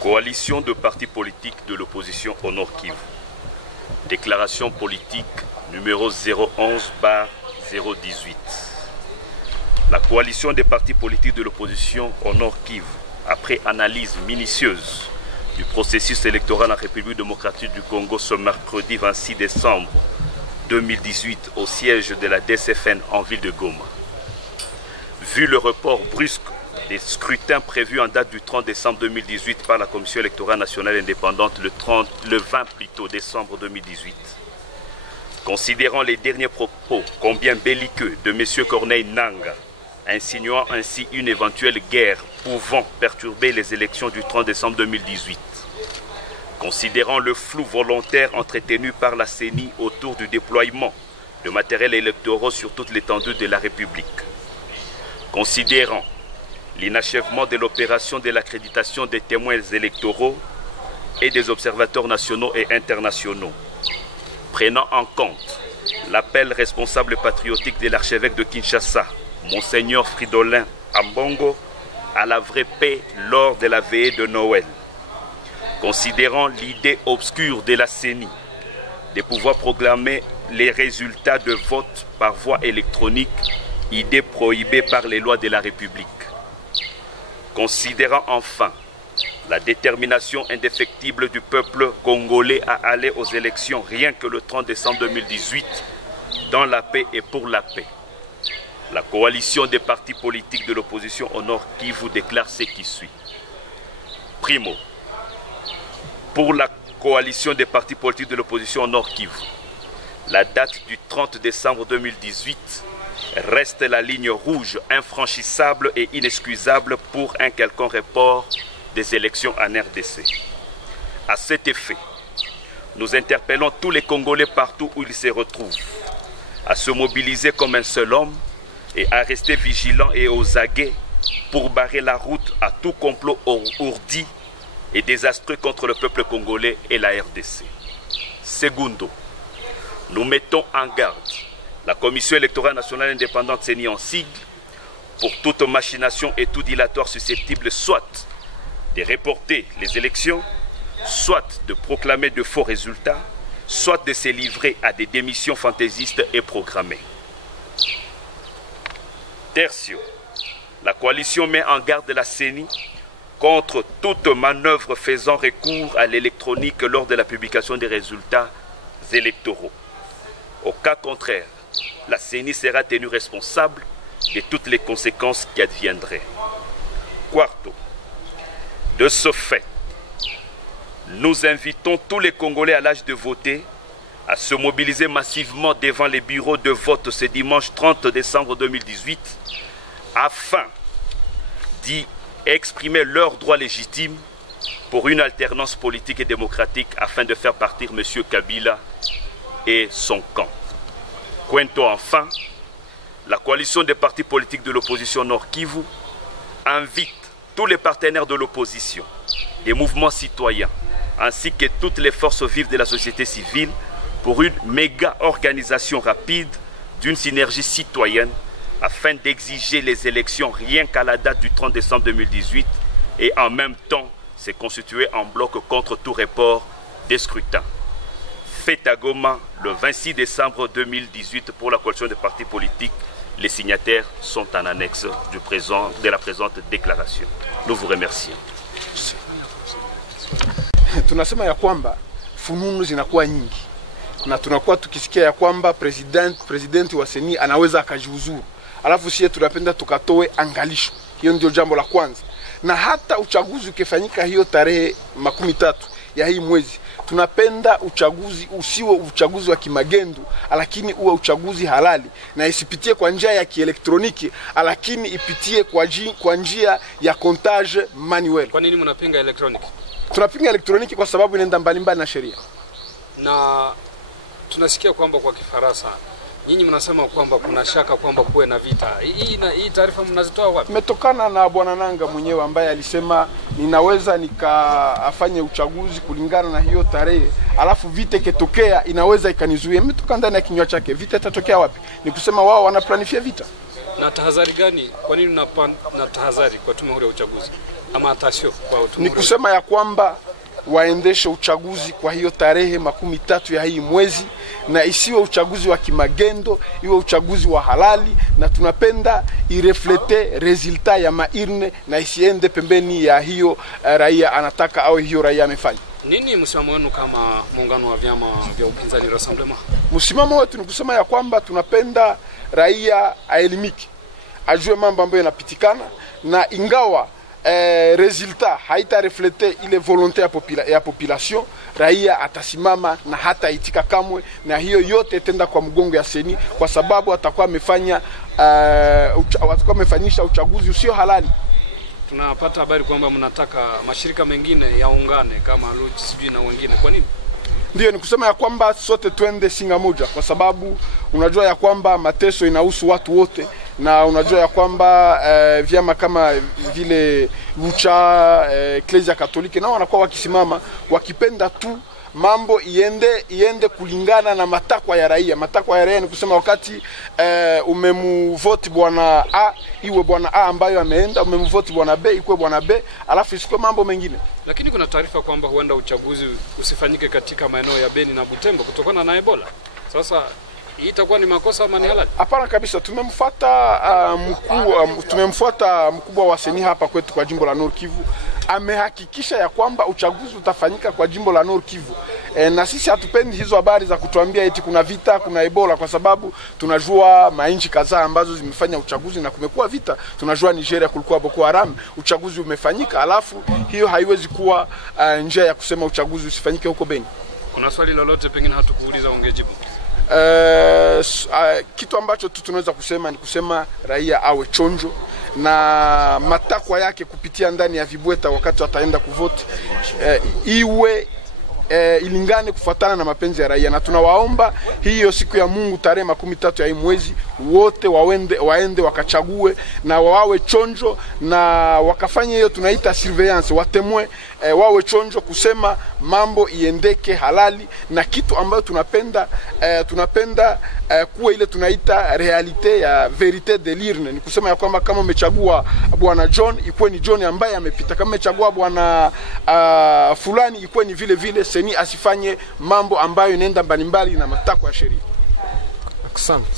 Coalition de partis politiques de l'opposition au Nord Kivu. Déclaration politique numéro 011/018. La coalition des partis politiques de l'opposition au Nord Kivu, après analyse minutieuse du processus électoral en République démocratique du Congo ce mercredi 26 décembre 2018 au siège de la DCFN en ville de Goma. Vu le report brusque des scrutins prévus en date du 30 décembre 2018 par la Commission électorale nationale indépendante le 20 décembre 2018. Considérant les derniers propos combien belliqueux de M. Corneille Nangaa, insinuant ainsi une éventuelle guerre pouvant perturber les élections du 30 décembre 2018. Considérant le flou volontaire entretenu par la CENI autour du déploiement de matériel électoral sur toute l'étendue de la République. Considérant l'inachèvement de l'opération de l'accréditation des témoins électoraux et des observateurs nationaux et internationaux, prenant en compte l'appel responsable patriotique de l'archevêque de Kinshasa, Monseigneur Fridolin Ambongo, à la vraie paix lors de la veillée de Noël, considérant l'idée obscure de la CENI de pouvoir proclamer les résultats de vote par voie électronique, idée prohibée par les lois de la République. Considérant enfin la détermination indéfectible du peuple congolais à aller aux élections rien que le 30 décembre 2018 dans la paix et pour la paix. La coalition des partis politiques de l'opposition au Nord Kivu déclare ce qui suit. Primo, pour la coalition des partis politiques de l'opposition au Nord Kivu, la date du 30 décembre 2018 reste la ligne rouge infranchissable et inexcusable pour un quelconque report des élections en RDC. À cet effet, nous interpellons tous les Congolais partout où ils se retrouvent à se mobiliser comme un seul homme et à rester vigilants et aux aguets pour barrer la route à tout complot ourdi et désastreux contre le peuple congolais et la RDC. Segundo, nous mettons en garde la Commission électorale nationale indépendante CENI en sigle pour toute machination et tout dilatoire susceptible soit de reporter les élections, soit de proclamer de faux résultats, soit de se livrer à des démissions fantaisistes et programmées. Tertio, la coalition met en garde la CENI contre toute manœuvre faisant recours à l'électronique lors de la publication des résultats électoraux. Au cas contraire, la CENI sera tenue responsable de toutes les conséquences qui adviendraient. Quarto, de ce fait, nous invitons tous les Congolais à l'âge de voter à se mobiliser massivement devant les bureaux de vote ce dimanche 30 décembre 2018 afin d'y exprimer leurs droits légitimes pour une alternance politique et démocratique afin de faire partir M. Kabila et son camp. Quinto, enfin, la coalition des partis politiques de l'opposition Nord Kivu invite tous les partenaires de l'opposition, des mouvements citoyens, ainsi que toutes les forces vives de la société civile pour une méga organisation rapide d'une synergie citoyenne afin d'exiger les élections rien qu'à la date du 30 décembre 2018 et en même temps se constituer en bloc contre tout report des scrutins. Fait à Goma le 26 décembre 2018 pour la coalition des partis politiques. Les signataires sont en annexe de la présente déclaration. Nous vous remercions. Tunasema ya kwamba fununu zinakuwa nyingi na tunakuwa tukisikia ya kwamba presidenti wa CENI anaweza akajiuzuru, alafu sisi tunapenda tukatoe angalisho. Hiyo ndio jambo la kwanza. Na hata uchaguzi ukifanyika hiyo tarehe 13 ya hii mwezi, tunapenda uchaguzi usiwe uchaguzi wa kimagendo, lakini uwe uchaguzi halali na isipitie kwa njia ya kielektroniki, lakini ipitie kwa njia ya comptage manuel. Kwa nini mnapinga electronic? Tunapinga elektroniki kwa sababu inaenda mbali na sheria. Na tunasikia kwamba kwa Kifaransa nyinyi mnasema kwamba kuna shaka kwamba kuwe na vita. Hii taarifa mnazitoa wapi? Imetokana na bwana Nangaa mwenyewe ambaye alisema ninaweza nikaafanye uchaguzi kulingana na hiyo tarehe, alafu vita ikitokea inaweza ikanizuia. Imetoka ndani ya kinywa chake. Vita itatokea wapi? Ni kusema wao wanaplanifia vita. Na tahadhari gani? Kwa nini na tahadhari kwa tume huru ya uchaguzi? amatasio kwa ni kusema ya kwamba waendeshe uchaguzi kwa hiyo tarehe 13 ya hii mwezi, na isiwe uchaguzi wa kimagendo, iwe uchaguzi wa halali, na tunapenda ireflete resultat ya mairne na isiende pembeni ya hiyo raia anataka au hiyo raia amefanya. Nini msimamo wenu kama muungano wa vyama vya upinzani Rassemblement? Msimamo wetu ni kusema ya kwamba tunapenda raia aelimike, ajue mambo ambayo yanapitikana, na ingawa resultat haita reflete ile volonté ya population, raia atasimama na hata itika kamwe, na hiyo yote itenda kwa mgongo ya seni, kwa sababu atakuwa amefanyisha uchaguzi usio halali. Tunapata habari kwamba mnataka mashirika mengine yaungane kama LUDC na wengine. Kwa nini? Ndio, ni kusema ya kwamba sote twende singa moja, kwa sababu unajua ya kwamba mateso inahusu watu wote, na unajua ya kwamba vyama kama vile Lucha, Eklezia Katoliki nao wanakuwa wakisimama wakipenda tu mambo iende kulingana na matakwa ya raia. Matakwa ya raia ni kusema wakati umemvote bwana A, iwe bwana A ambayo ameenda, umemvote bwana B, ikuwe bwana B, alafu isikwe mambo mengine. Lakini kuna taarifa kwamba huenda uchaguzi usifanyike katika maeneo ya Beni na Butembo kutokana na Ebola. Sasa hii itakuwa ni makosa ama ni halali? Hapana kabisa. Tumemfuata mkubwa wa seni hapa kwetu kwa jimbo la Nord Kivu, amehakikisha ya kwamba uchaguzi utafanyika kwa jimbo la Nord Kivu. Na sisi hatupendi hizo habari za kutuambia eti kuna vita, kuna Ebola, kwa sababu tunajua mainchi kadhaa ambazo zimefanya uchaguzi na kumekuwa vita. Tunajua Nigeria kulikuwa Boko Haram, uchaguzi umefanyika, alafu hiyo haiwezi kuwa njia ya kusema uchaguzi usifanyike huko Beni. Kuna swali lolote pengine hatukuuliza ungejibu? Kitu ambacho tu tunaweza kusema ni kusema raia awe chonjo na matakwa yake kupitia ndani ya vibweta wakati ataenda kuvote, iwe ilingane kufuatana na mapenzi ya raia, na tunawaomba hiyo siku ya Mungu tarehe 13 ya hii mwezi wote waende wakachague na wawe chonjo na wakafanya hiyo tunaita surveillance, watemwe wawe chonjo kusema mambo iendeke halali, na kitu ambayo tunapenda kuwa ile tunaita realite ya verite de l'urne, ni kusema ya kwamba kama umechagua bwana John ikuwe ni John ambaye amepita, kama umechagua bwana fulani ikuwe ni vile vile, seni asifanye mambo ambayo inaenda mbalimbali na matakwa ya sheria. Asante.